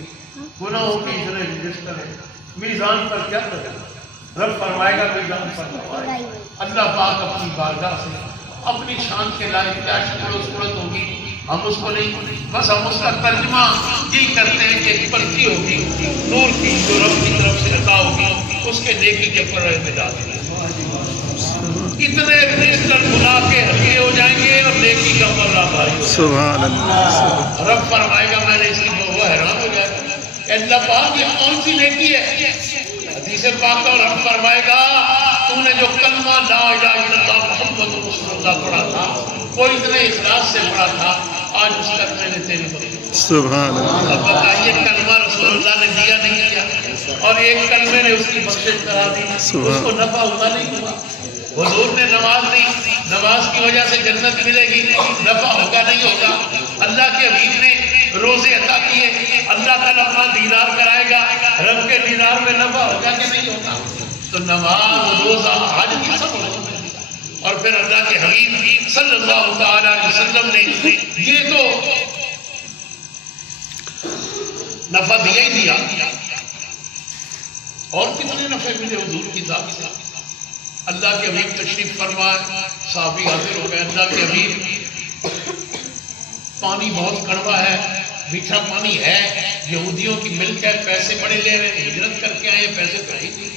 گناہوں کی اتنے رجسٹر ہے, میزان پر کیا کرے گا؟ رب فرمائے گا میدان پر لاؤ. اللہ پاک اپنی بارگاہ سے اپنی شان کے لائق کیا شکل و صورت ہوگی ہم اس کو نہیں, بس ہم اس کا ترجمہ یہ کرتے ہیں کہ ایک پرچی ہوگی نور کی جو رب کی طرف سے عطا ہوگی, اس کے نیکی کے پرڑے میں ڈال دیں. اتنے رجسٹر گناہ کے ہلکے ہو جائیں گے اور نیکی کا پلڑا بھاری ہوگا. سبحان اللہ. رب فرمائے گا میں نے اس کی وہ حیران ہو جائے گا اللہ پاک یہ کون سی نیکی ہے. حدیث پاک اور رب فرمائے گا تو نے جو کلمہ لا الہ الا اللہ محمد رسول اللہ پڑھا تھا وہ اتنے اخلاص سے پڑھا تھا, آج اس تک میں نے تیری بخشی. سبحان اللہ. اب بتائیے کلمہ رسول اللہ نے دیا نہیں کیا اور ایک کلمے نے اس کی بخشش کرا دی, اس کو نفع ہوگا نہیں ہوا. حضور نے نماز دی, نماز کی وجہ سے جنت ملے گی, نفع ہوگا نہیں ہوگا. اللہ کے حبیب نے روزے عطا کیے, اللہ تعالیٰ اپنا دیدار کرائے گا, رب کے دیدار میں نفع ہوگا کہ نہیں ہوگا. تو نماز روزہ حج کی سب ہوگا. اور پھر اللہ کے حبیب صلی اللہ تعالیٰ علیہ وسلم نے یہ تو نفع دیا ہی دیا, اور کتنے نفع ملے حضور کی ذات سے. اللہ کے حبیب تشریف فرمائے, صحابی حاضر ہو گئے. اللہ کے حبیب پانی بہت کڑوا ہے, میٹھا پانی ہے, یہودیوں کی ملک ہے, پیسے بڑے لے رہے ہیں, ہجرت کر کے آئے, پیسے کہیں گے,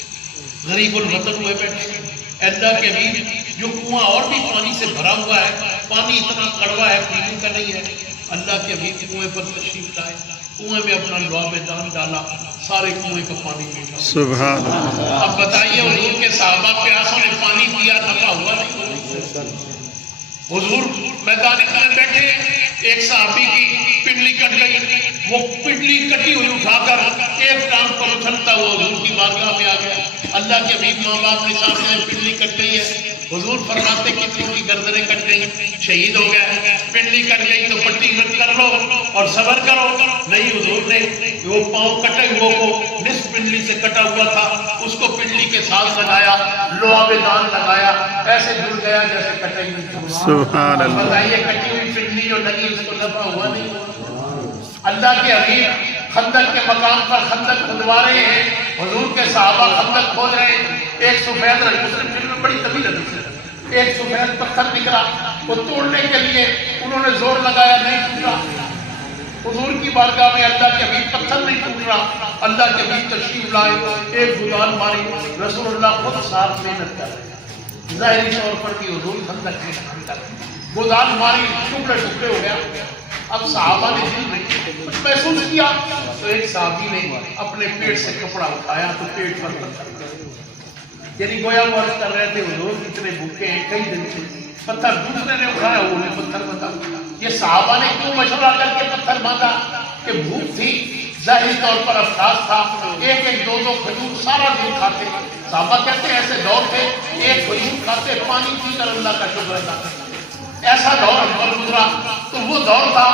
غریب الوطن ہوئے بیٹھے. اللہ کے حبیب جو کنواں اور بھی پانی سے بھرا ہوا ہے, پانی اتنا کڑوا ہے پینے کا نہیں ہے. اللہ کے حبیب کنویں پر تشریف لائے, کنویں میں اپنا لعاب دان ڈالا, سارے کنویں کا پانی پیٹا. سبحان اللہ. اب بتائیے حضور کے صحابہ پیاسوں نے پانی پیا, نفع ہوا نہیں. حضور میدان میں بیٹھے, ایک صحابی کی پنڈلی کٹ گئی, وہ پنڈلی کٹی ہوئی اٹھا کر ایک ٹانگ پر اچھلتا ہوا حضور کی بارگاہ میں آ گیا. اللہ کے حبیب ماں باپ نے سامنے پنڈلی کٹ گئی ہے. حضور فرماتے کتنی کی گردنیں کٹ گئی, شہید ہو گئے. پنڈلی کٹ گئی تو پٹی کر لو اور صبر کرو. نہیں, حضور نے وہ پاؤں کٹے ہوئے کو نصف پنڈلی سے کٹا ہوا تھا, اس کو پنڈلی کے ساتھ لگایا, لعاب دان لگایا, ایسے جڑ گیا جیسے کٹے ہوئی. سبحان اللہ. بتائیے کٹی ہوئی پنڈلی جو لگی اس کو نفع ہوا نہیں. اللہ کے حبیب خندق کے مقام پر خندق کھدوا رہے ہیں, حضور کے صحابہ خندق کھود رہے ہیں. ایک سفید مسلم میں بڑی طویل حدیث ہے, ایک سفید پتھر نکلا, وہ توڑنے کے لیے انہوں نے زور لگایا, نہیں ٹوٹا. حضور کی بارگاہ میں اللہ کے حبیب پتھر نہیں ٹوٹ رہا. اللہ کے حبیب تشریف لائے, ایک گودال ماری, رسول اللہ خود ساتھ محنت کر رہے ہیں. ظاہری طور پر بھی حضور خندق میں کام کر رہے ہیں, گودال ماری, ٹکڑے ٹکڑے ہو گیا. اب صحابہ نے دل میں کچھ محسوس کیا تو ایک صحابی نے اپنے پیٹ سے کپڑا اٹھایا تو پیٹ پر پتھر, یعنی گویا وہ عرض کر رہے تھے حضور کتنے بھوکے ہیں, کئی دن سے پتھر دوسرے نے اٹھایا, وہ نے پتھر بتا. یہ صحابہ نے کیوں مشورہ کر کے پتھر باندھا کہ بھوک تھی, ظاہری طور پر افسوس تھا, ایک ایک دو دو کھجور سارا دن کھاتے. صحابہ کہتے ہیں ایسے دور تھے ایک کھجور کھاتے, پانی پی کر اللہ کا شکر ادا کرتے. ایسا دور ہم پر گزرا. تو وہ دور تھا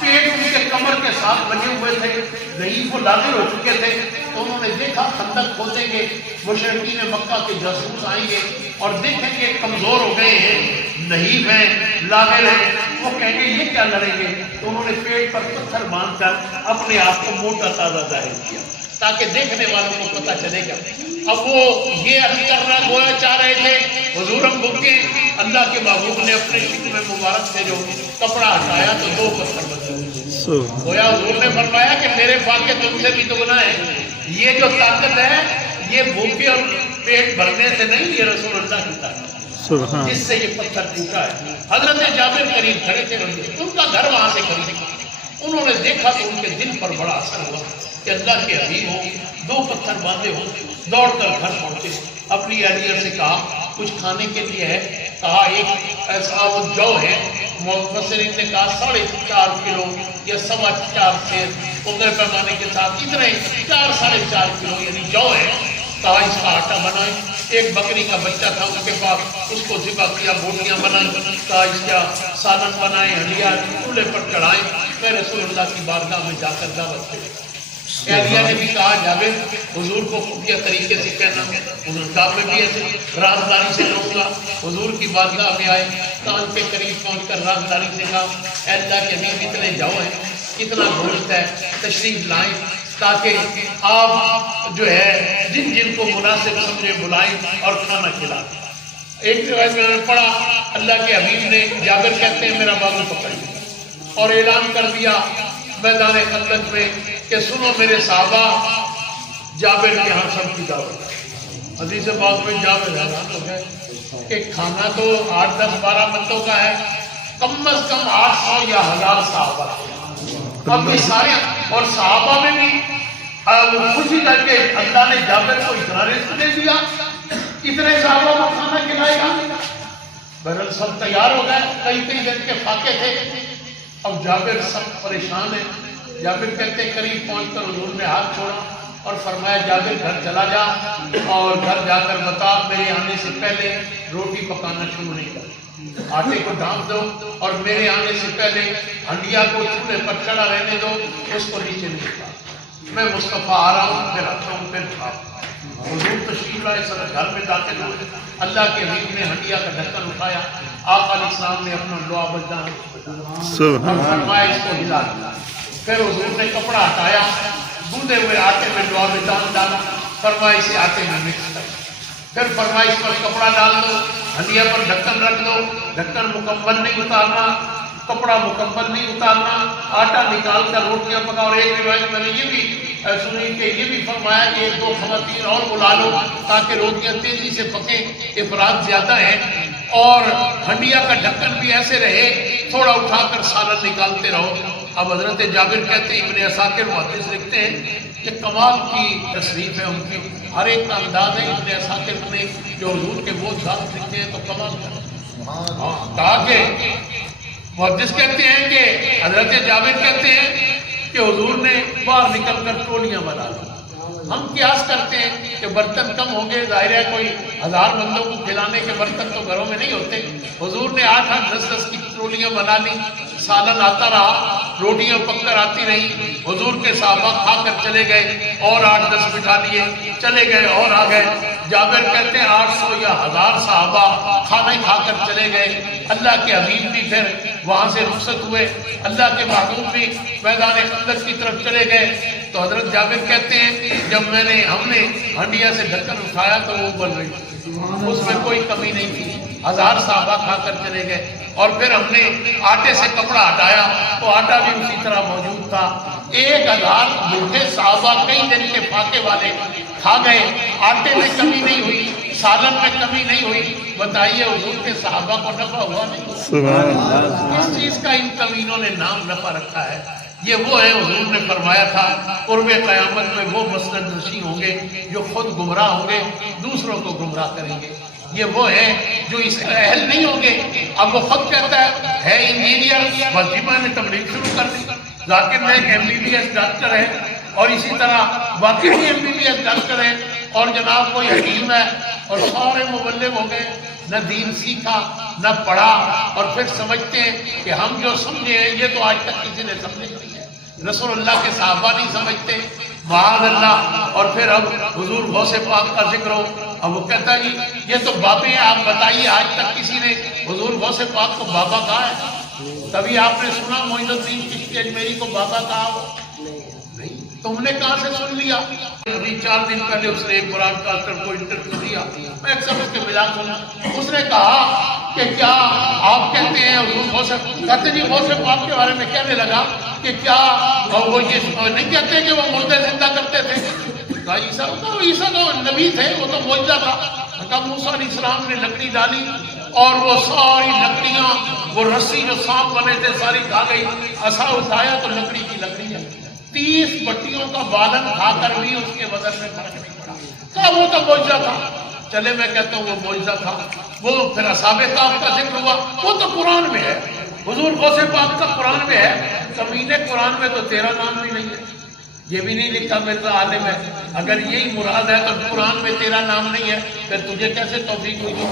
پیٹ ان کے کمر کے ساتھ بنے ہوئے تھے, ضعیف و لاغر ہو چکے تھے. تو انہوں نے دیکھا خندق کھودیں گے, مشرکین مکہ کے جاسوس آئیں گے اور دیکھیں گے کمزور ہو گئے ہیں, نہیں ہیں, لاغر ہیں, وہ کہیں گے یہ کیا لڑیں گے. تو انہوں نے پیٹ پر پتھر باندھ کر اپنے آپ کو موٹا تازہ ظاہر کیا تاکہ دیکھنے والوں کو پتہ چلے گا. اب وہ یہ عرض کرنا گویا چاہ رہے تھے حضور ہم بھوکے. اللہ کے محبوب نے اپنے شکل مبارک سے جو کپڑا ہٹایا تو دو پتھر بدلے. گویا حضور نے فرمایا کہ میرے فاقے تم سے بھی تو گناہ ہے. یہ جو طاقت ہے یہ بھوکے اور پیٹ بھرنے سے نہیں, یہ رسول اللہ کی طاقت جس سے یہ پتھر ٹوٹا ہے. حضرت جابر قریب کھڑے تھے, ان کا گھر وہاں سے قریب. انہوں نے دیکھا تو ان کے دل پر بڑا اثر ہوا کہ اللہ کے حبیب ہو, دو پتھر باندھے ہو, دوڑ کر گھر پہنچے. اپنی اہلیہ سے کہا کچھ کھانے کے لیے ہے, کہا ایک ایسا وہ جو ہے، مفسرین نے کہا 4.5 کلو یا 4.25 سے اتنے پیمانے کے ساتھ اتنے 4-4.5 کلو یعنی جو ہے، کہا اس کا آٹا بنائیں۔ ایک بکری کا بچہ تھا ان کے پاس، اس کو ذبح کیا، بوٹیاں بنائیں، کہا اس کا سالن بنائیں، ہنڈیا چولہے پر چڑھائیں۔ میں رسول اللہ کی بارگاہ میں جا کر دعوت دے۔ اہلیہ نے بھی کہا جاوید حضور کو خفیہ طریقے سے کہنا، انہوں نے کہا میں بھی ایسے رازداری سے کہوں گا۔ حضور کی بارگاہ میں آئے، کان کے قریب پہنچ کر رازداری سے کہا اے اللہ کے امین اتنے جاؤ ہیں، اتنا گوشت ہے، تشریف لائیں تاکہ آپ جو ہے جن جن کو مناسب سمجھے بلائیں اور کھانا کھلائیں۔ ایک روایت میں نے پڑھا اللہ کے حبیب نے، جابر کہتے ہیں میرا بازو پکڑ اور اعلان کر دیا میدان خندق میں کہ سنو میرے صحابہ، جابر کے ہاں سب کی دعوت۔ حدیث پاک میں جابر حیران ہو گئے کہ کھانا تو 8-10-12 بندوں کا ہے، کم از کم 800 یا 1000 صحابہ، اب یہ سارے اور صحابہ میں بھی خوشی کر کے اللہ نے جابر کو اتنا رزق دے دیا، اتنے صحابہ کو کھانا کھلائے گا۔ بہرحال سب تیار ہو گئے، کئی دن کے فاقے تھے، اب جابر سب پریشان ہے۔ جابر کہتے قریب پہنچ کر حضور نے ہاتھ چھوڑا اور فرمایا جابر گھر چلا جا اور گھر جا کر بتا میرے آنے سے پہلے روٹی پکانا شروع نہیں کر، آٹے کو ڈھانپ دو اور میرے آنے سے پہلے ہنڈیا کو چولہے پر چڑھا رہنے دو، اس کو نیچے نہیں اتار، میں مصطفیٰ آ رہا ہوں، پھر آتا ہوں، پھر کھا۔ حضور تشریف لائے، سب گھر میں داخل ہوئے، اللہ کے حبیب نے ہنڈیا کا ڈھکن اٹھایا، آقا علیہ السلام نے اپنا لعا بجانا اور فرمایا اس کو ہلا دیا۔ پھر حضور نے کپڑا ہٹایا، گوندے ہوئے آٹے میں لعا بجانا ڈالا، فرمایا اسے آٹے میں مکس کر، پھر فرمایا اس پر کپڑا ڈال دو، ہنڈیا پر ڈھکن رکھ دو، ڈھکن مکمل نہیں اتارنا، کپڑا مکمل نہیں اتارنا، آٹا نکال کر روٹیاں پکا۔ اور ایک روایت میں نے یہ بھی سنی کہ یہ بھی فرمایا کہ 2 خواتین اور بلا لو تاکہ روٹیاں تیزی سے پکیں، افراد زیادہ ہیں، اور ہنڈیا کا ڈھکن بھی ایسے رہے، تھوڑا اٹھا کر سالن نکالتے رہو۔ اب حضرت جابر کہتے ہیں، ابن عساکر محدث لکھتے ہیں کہ کمال کی تصریف ہے ان کی، ہر ایک کا انداز ہے۔ ابن عساکر نے جو حضور کے وہ ذات لکھتے ہیں تو کمال کا کہا کہ محدث کہتے ہیں کہ حضرت جابر کہتے ہیں کہ حضور نے باہر نکل کر ٹولیاں بنا لی۔ ہم قیاس کرتے ہیں کہ برتن کم ہوں گے، ظاہر ہے کوئی 1000 بندوں کو کھلانے کے برتن تو گھروں میں نہیں ہوتے، حضور نے 8-8 10-10 کی ٹولیاں بنا لی، سالن آتا رہا، روٹیاں پک کر آتی رہی، حضور کے صحابہ کھا کر چلے گئے، اور 8-10 بٹھا لیے، چلے گئے اور آ گئے۔ جابر کہتے ہیں 800 یا 1000 صحابہ کھانا کھا کر چلے گئے۔ اللہ کے حبیب بھی پھر وہاں سے رخصت ہوئے، اللہ کے محبوب بھی میدان خندق کی طرف چلے گئے۔ تو حضرت جابر کہتے ہیں جب ہم نے ہنڈیا سے ڈھکن اٹھایا تو وہ بن رہی تھی، اس میں کوئی کمی نہیں تھی، 1000 صحابہ کھا کر چلے گئے۔ اور پھر ہم نے آٹے سے کپڑا ہٹایا تو آٹا بھی اسی طرح موجود تھا۔ 1000 بوڑھے صحابہ کئی دن کے فاقے والے کھا گئے، آٹے میں کمی نہیں ہوئی، سالن میں کمی نہیں ہوئی۔ بتائیے حضور کے صحابہ کو نفع ہوا نہیں؟ سبحان اللہ۔ کس چیز کا ان کمینوں نے نام نفع رکھا ہے؟ یہ وہ ہے، حضور نے فرمایا تھا قرب قیامت میں وہ مسند نشین ہوں گے جو خود گمراہ ہوں گے، دوسروں کو گمراہ کریں گے۔ یہ وہ ہے جو اس کا اہل نہیں ہوں گے۔ اب وہ خود کہتا ہے انجینئر، وظیفہ نے تبلیغ شروع کر دی، ذاکر نائک MBBS ڈاکٹر ہے، اور اسی طرح باقی بھی MBBS ڈاکٹر ہے، اور جناب کوئی حکیم ہے، اور سارے مبلغ ہو گئے، نہ دین سیکھا نہ پڑھا، اور پھر سمجھتے ہیں کہ ہم جو سمجھے ہیں یہ تو آج تک کسی نے سمجھے نہیں ہے، رسول اللہ کے صحابہ نہیں سمجھتے، معاذ اللہ۔ اور پھر اب حضور غوث پاک کا ذکر ہو، اب وہ کہتا ہے جی یہ تو بابے ہیں، آپ بتائیے آج تک کسی نے حضور غوث پاک کو بابا کہا ہے؟ تبھی آپ نے سنا معین الدین چشتی اجمیری کو بابا کہا ہو؟ نہیں، تم نے کہاں سے سن لیا؟ ابھی 4 دن پہلے اس نے ایک براڈ کاسٹر کو انٹرویو دیا، میں اکثر اس کے ملا سنا، اس نے کہا کہ کیا آپ کہتے ہیں حضور غوث، کہتے جی غوث پاک کے بارے میں کہنے لگا کہ کیا وہ یہ نہیں کہتے کہ وہ مردے زندہ کرتے تھے؟ کہا عیسیٰ تو نبی تھے، وہ تو معجزہ تھا۔ کہا موسیٰ علیہ السلام نے لکڑی ڈالی اور وہ ساری لکڑیاں، وہ رسی جو سانپ بنے تھے ساری کھا گئی، عصا اٹھایا تو لکڑی کی لکڑی ہے۔ 30 بٹیوں کا بالن کھا کر بھی اس کے بدن میں فرق نہیں پڑا۔ کہا وہ تو معجزہ تھا۔ چلے میں کہتا ہوں وہ معجزہ تھا. وہ پھر اصحاب کہف کا ذکر ہوا، وہ تو قرآن میں ہے. حضور غوث پاک کا قرآن میں ہے. کمینے قرآن میں تو تیرا نام بھی نہیں ہے، یہ بھی نہیں لکھا مرزا عالم ہے. اگر یہی مراد ہے تو قرآن میں تیرا نام نہیں ہے، پھر تجھے کیسے توفیق ہوئی؟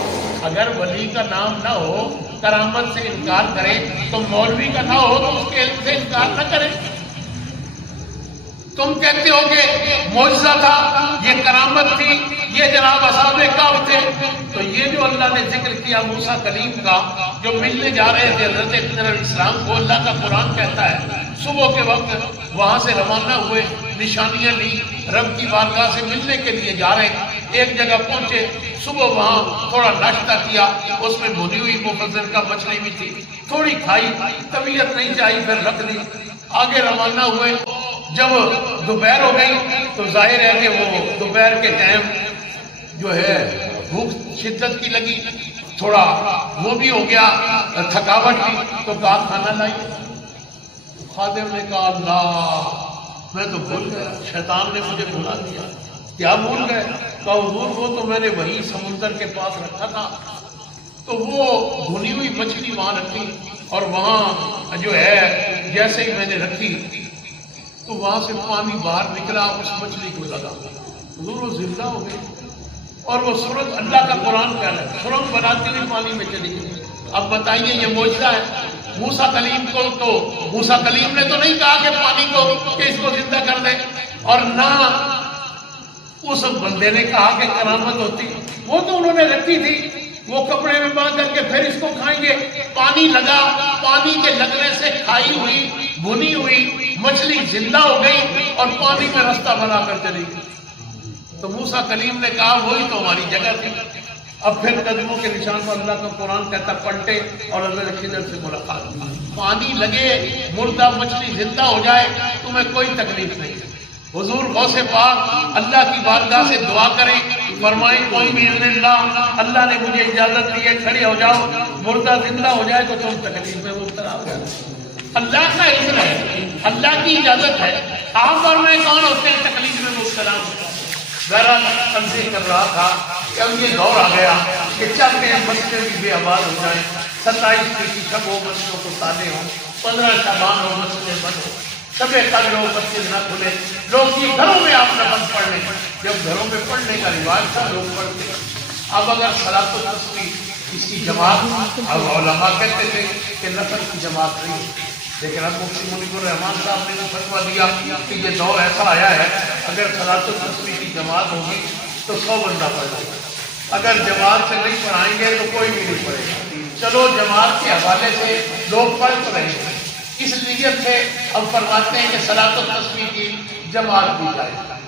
اگر ولی کا نام نہ ہو، کرامت سے انکار کرے، تو مولوی کا نہ ہو تو اس کے علم سے انکار نہ کرے. تم کہتے ہو کہ معجزہ تھا، یہ کرامت تھی، یہ جناب اصحاب کہف تھے. تو یہ جو اللہ نے ذکر کیا موسیٰ کلیم کا، جو ملنے جا رہے تھے حضرت خضر علیہ السلام کو، اللہ کا قرآن کہتا ہے صبح کے وقت وہاں سے روانہ ہوئے، نشانیاں لی، رب کی بارگاہ سے ملنے کے لیے جا رہے. ایک جگہ پہنچے، صبح وہاں تھوڑا ناشتہ کیا، اس میں بھنی ہوئی مفضل کا مچھلی بھی تھی، تھوڑی کھائی، طبیعت نہیں چاہی، پھر رکھ دی. آگے روانہ ہوئے. جب دوپہر ہو گئی تو ظاہر ہے کہ وہ دوپہر کے ٹائم جو ہے بھوک شدت کی لگی، تھوڑا وہ بھی ہو گیا، تھکاوٹ کی، تو کہا کھانا لائی. خادم نے کہا اللہ میں تو بھول گیا، شیطان نے مجھے بھلا دیا. کیا بھول گئے؟ کہا حضور وہ تو میں نے وہیں سمندر کے پاس رکھا تھا. تو وہ بھنی ہوئی مچھلی وہاں رکھی، اور وہاں جو ہے جیسے ہی میں نے رکھی تو وہاں سے پانی باہر نکلا، اس مچھلی کو لگا، حضور وہ زندہ ہو گئی. اور وہ سورج، اللہ کا قرآن کہہ رہا ہے، سورج بناتی ہوئی پانی میں چلی گئی. اب بتائیے یہ معجزہ ہے. موسیٰ کلیم کو تو موسیٰ کلیم نے تو نہیں کہا کہ پانی کو کہ اس کو زندہ کر دے، اور نہ اس بندے نے کہا کہ کرامت ہوتی. وہ تو انہوں نے رکھی تھی، وہ کپڑے میں باندھ کر کے پھر اس کو کھائیں گے. پانی لگا، پانی کے لگنے سے کھائی ہوئی بھنی ہوئی مچھلی زندہ ہو گئی اور پانی میں رستہ بنا کر چلی گئی. تو موسیٰ کلیم نے کہا وہی تو ہماری جگہ تھی. اب پھر قدموں کے نشان پر اللہ کا قرآن کہتا پلٹے اور اللہ خضر سے ملاقات. پانی لگے، مردہ مچھلی زندہ ہو جائے، تمہیں کوئی تکلیف نہیں. حضور غوث پاک اللہ کی بارگاہ سے دعا کریں، فرمائیں کوئی بھی اذن اللہ، اللہ نے مجھے اجازت دی ہے، کھڑے ہو جاؤ. مردہ زندہ ہو جائے تو تم تکلیف میں مبتلا ہو جائے. اللہ کا اذن ہے، اللہ کی اجازت ہے. آپ اور میں کون ہوتے ہیں تکلیف میں مبتلا ہوتا؟ بہرحال تنظیم کر رہا تھا کہ اب یہ دور آ گیا کہ چاہتے ہیں مسجدیں بھی بے آباد ہو جائیں. 27 کی شب ہو مسجدوں کو تالے ہوں، 15 شعبان ہو مسجدیں بند ہو، شب قدر ہو مسجد نہ کھلے. لوگ یہ گھروں میں آپ نفل پڑھ لیں. جب گھروں میں پڑھنے کا رواج تھا لوگ پڑھتے. اب اگر صلاۃ التسبیح اس کی جماعت، اب علماء کہتے تھے کہ نفل کی جماعت نہیں، لیکن اب مفتی منیب الرحمان صاحب نے بھی فتویٰ دیا کہ یہ دور ایسا آیا ہے اگر صلاۃ التسبیح کی جماعت ہوگی تو 100 بندہ پڑھ جائے گا. اگر جماعت سے نہیں پڑھائیں گے تو کوئی بھی نہیں پڑھے گا. چلو جماعت کے حوالے سے لوگ پڑھ تو رہے ہیں، اس نیت سے اب فرماتے ہیں کہ صلاۃ التسبیح کی جماعت دی جائے.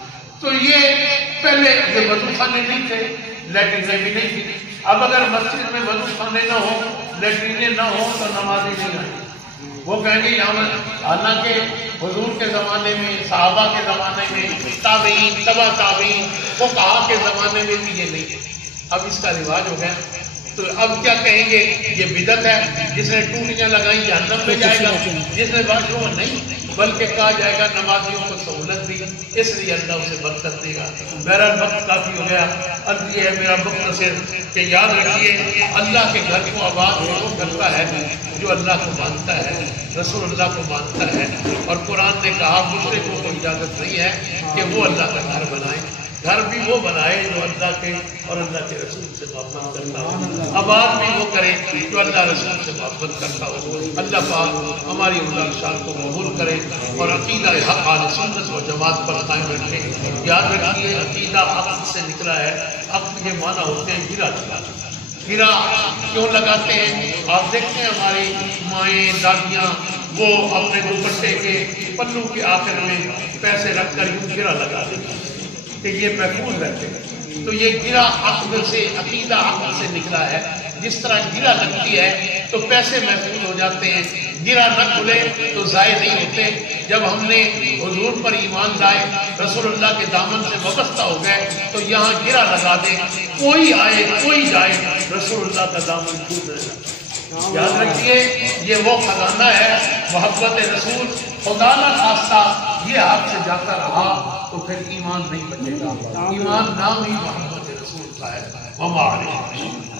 تو یہ پہلے یہ وضو خانے نہیں تھے، لیٹرینیں بھی نہیں تھی. اب اگر مسجد میں وضو خانے نہ ہو، لیٹرینیں نہ ہوں تو نمازی نہیں آئیں. وہ کہیں گے یہاں، حالانکہ حضور کے زمانے میں، صحابہ کے زمانے میں، تابعین، تبع تابعین، فقہاء کے زمانے میں بھی یہ نہیں. اب اس کا رواج ہو گیا. تو اب کیا کہیں گے؟ یہ بدعت ہے، جس نے ٹوٹیاں لگائیں جہنم میں جائے گا، جس نے واش روم نہیں، بلکہ کہا جائے گا نمازیوں کو سہولت دی اس لیے اللہ اسے برکت دے گا. بہرحال وقت کافی ہو گیا. اب یہ ہے میرا مختصر کہ یاد رکھیے اللہ کے گھر کو آباد وہ کرتا ہے جو اللہ کو مانتا ہے، رسول اللہ کو مانتا ہے. اور قرآن نے کہا مشرکوں کو اجازت نہیں ہے کہ وہ اللہ کا گھر بنائیں. گھر بھی وہ بنائے جو اللہ کے اور اللہ کے رسول سے محبت کرتا ہو. آباد بھی وہ کرے جو اللہ رسول سے محبت کرتا ہو. اللہ پاک ہماری شان کو قبول کرے اور عقیدہ حق اہل سنت و جماعت پر قائم رکھے. یاد رکھیے عقیدہ عقد سے نکلا ہے. عقد کے معنی ہوتے ہیں گرا لگانا. گرا کیوں لگاتے ہیں؟ آپ دیکھتے ہیں ہماری مائیں دادیاں وہ اپنے دوپٹے کے پلو کے آخر میں پیسے رکھ کر یوں گرا لگا دیتے کہ یہ محفوظ رہتے ہیں. تو یہ گرا عقد سے، عقیدہ عقد سے نکلا ہے. جس طرح گرا لگتی ہے تو پیسے محفوظ ہو جاتے ہیں، گرا نہ کھلے تو ضائع نہیں ہوتے. جب ہم نے حضور پر ایمان لائے، رسول اللہ کے دامن سے وابستہ ہو گئے تو یہاں گرا لگا دیں، کوئی آئے کوئی جائے رسول اللہ کا دامن چھوٹ رہے. یاد رکھیے یہ وہ خزانہ ہے محبت رسول. خدا نہ خاصہ یہ آپ سے جاتا رہا تو پھر ایمان نہیں بچے گا. ایمان نام ہی محبت رسول. ہے ہمارے